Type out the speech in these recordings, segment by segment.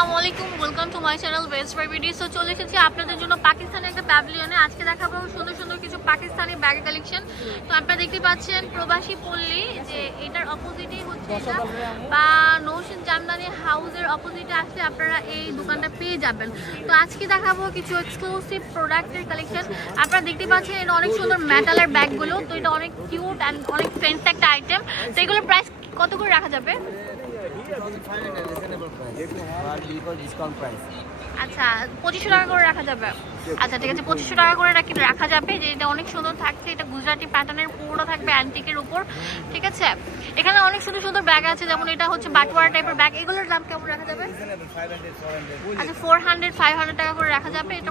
আসসালামু আলাইকুম welcome to my channel west বাইবিডি so চলে এসেছি আপনাদের জন্য পাকিস্তানের একটা প্যাভিলিয়নে আজকে দেখাবো সুন্দর সুন্দর কিছু পাকিস্তানি ব্যাগ কালেকশন তো আপনারা দেখতে পাচ্ছেন প্রবাসী পল্লী, যে এটার অপোজিটেই হচ্ছে এটা। বা নৌসিন জামদানি হাউসের অপোজিটে আসলে আপনারা এই দোকানটা পেয়ে যাবেন। তো আজকে দেখাবো কিছু এক্সক্লুসিভ প্রোডাক্টের কালেকশন আপনারা দেখতে পাচ্ছেন এটা অনেক সুন্দর মেটালের ব্যাগগুলো তো এটা অনেক কিউট অ্যান্ড অনেক ফ্রেন্ডস একটা আইটেম তো এগুলোর প্রাইস কত করে রাখা যাবে? আচ্ছা পঁচিশশো টাকা করে রাখা যাবে। আচ্ছা ঠিক আছে, পঁচিশশো টাকা করে রাখি, রাখা যাবে। যে এটা অনেক সুন্দর থাকছে, এটা গুজরাটি প্যাটার্নের পুরো থাকবে অ্যান্টিকের উপর, ঠিক আছে? এখানে অনেক সুন্দর সুন্দর ব্যাগ আছে, যেমন এটা হচ্ছে বাটওয়ারা টাইপের ব্যাগ এগুলোর দাম কেমন রাখা যাবে? রিজনেবল 500 400 আচ্ছা ফোর হান্ড্রেড ফাইভ হান্ড্রেড টাকা করে রাখা যাবে, এটা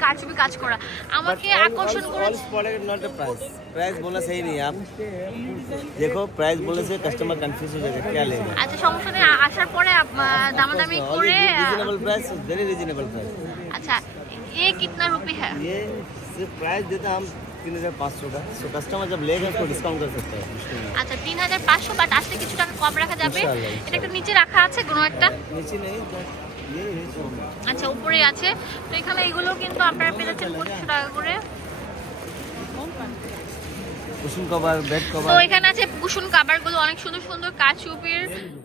কারচুপি কাজ করা আমাকে আকর্ষণ ऑल করেছে spotted not the price price बोलना सही नहीं है आप देखो प्राइस बोलने से कस्टमर कंफ्यूज हो जाएगा क्या लेगा আচ্ছা সমস্যা নেই আ- আসার পরে আপ- আহ, দামাদামি করে আহ, reasonable price very reasonable price আচ্ছা এ কিতনা রুপি হ্যাঁ ये सिर्फ प्राइस देता हम तीन हजार पाँच सौ का सो कस्टमर जब लेगा उसको डिस्काउंट कर सकते हैं मुश्किल नहीं আচ্ছা তিন হাজার পাঁচশো বাট আসলে কিছু টাকা কম রাখা যাবে ইনশাআল্লাহ, এটা একটু নিচে রাখা আছে কোনো একটা नीचे नहीं but ये है जो আচ্ছা উপরে আছে। তো এখানে এগুলো কিন্তু আপনারা পেয়েছেন পঁচিশশো টাকা করে। তো এখানে আছে অনেক সুন্দর সুন্দর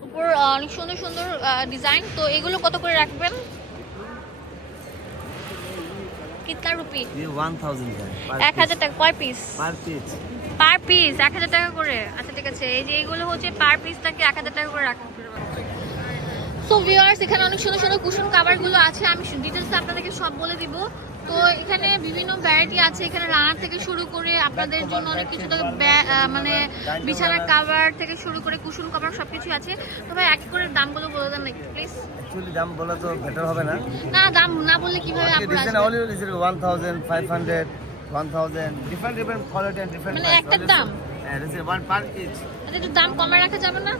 উপর অনেক সুন্দর সুন্দর ডিজাইন। তো এগুলো কত করে রাখবেন? টাকা পিস পার পিস টাকা করে? আচ্ছা ঠিক আছে। এই যে এগুলো হচ্ছে পার পিস এক হাজার টাকা করে রাখা। সো ভিউয়ার্স এখানে অনেক সুন্দর সুন্দর কুশন কাভারগুলো আছে। আমি ডিটেলস আপনাদেরকে সব বলে দিব। তো এখানে বিভিন্ন ভ্যারাইটি আছে। এখানে রানার থেকে শুরু করে আপনাদের জন্য অনেক কিছু মানে বিছানার কাভার থেকে শুরু করে কুশন কাভার সব কিছুই আছে। তো ভাই এক করে দামগুলো বলে দেন একটু প্লিজ দাম বলা না। দাম না বললে কীভাবে আপনারা ডিজাইন অল ইজ 1500 1500 ডিফারেন্ট একটা দাম? আচ্ছা একটু দাম কমে রাখা যাবে না?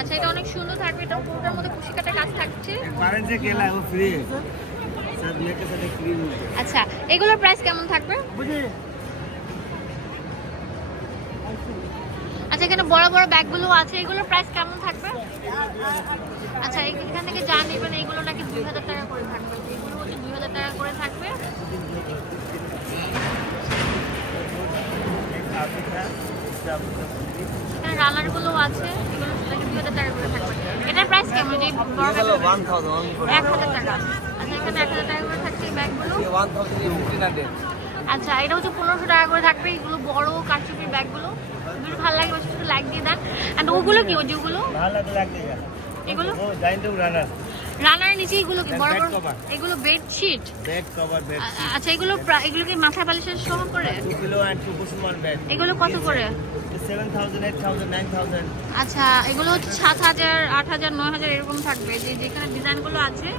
আচ্ছা এটা অনেক সুন্দর থাকবে এটা পুরোটার মধ্যে খুশি কাটা কাজ থাকছে। আচ্ছা এগুলোর প্রাইস কেমন থাকবে? আচ্ছা এখানে বড় বড় ব্যাগগুলো আছে এগুলোর প্রাইস কেমন থাকবে? আচ্ছা এখান থেকে যা নেবেন এগুলো নাকি দুই হাজার টাকা করে থাকবে। এখানে রানারগুলো আছে এগুলো সেটাকে দুই প্রাইস কেমন এক হাজার টাকা। আচ্ছা এখানে এক হাজার টাকা করে থাকছে এই ব্যাগগুলো। আচ্ছা এটা হচ্ছে পনেরোশো টাকা করে থাকবে এগুলো বড় কারচুপির ব্যাগগুলো। এগুলো ভালো লাগে বসে লাইক দিয়ে দেন। অ্যান্ড ওগুলো কি ওই যেগুলো? এগুলো? রানার নিচে এগুলো কি বড় Bed বড় cover. এগুলো বেডশিট बेड कवर बेड আচ্ছা এগুলো প্রা- এগুলো কি মাথা বালিশের সহ করে 2 kilo and 2 cushion one bed এগুলো কত করে 7000 8000 9000 আচ্ছা এগুলো হচ্ছে সাত হাজার আট হাজার নয় হাজার এরকম থাকবে যে যেখানে ডিজাইনগুলো আছে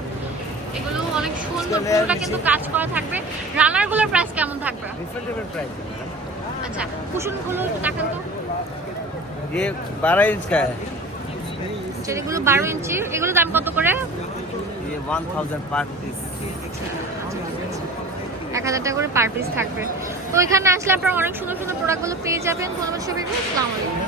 এগুলো অনেক সুন্দর পুরোটা কিন্তু কাজ করা থাকবে রানারগুলোর প্রাইস কেমন থাকবে डिफरेंट डिफरेंट प्राइस আচ্ছা কুশনগুলো একটু দেখান তো ये 12 इंच का है গাছের এগুলো বারো ইঞ্চি এগুলো দাম কত করে? এক হাজার টাকা করে পার পিস থাকবে। তো এখানে আসলে আপনারা অনেক সুন্দর সুন্দর প্রোডাক্টগুলো পেয়ে যাবেন। ধন্যবাদ সবাইকে। আসসালামু আলাইকুম।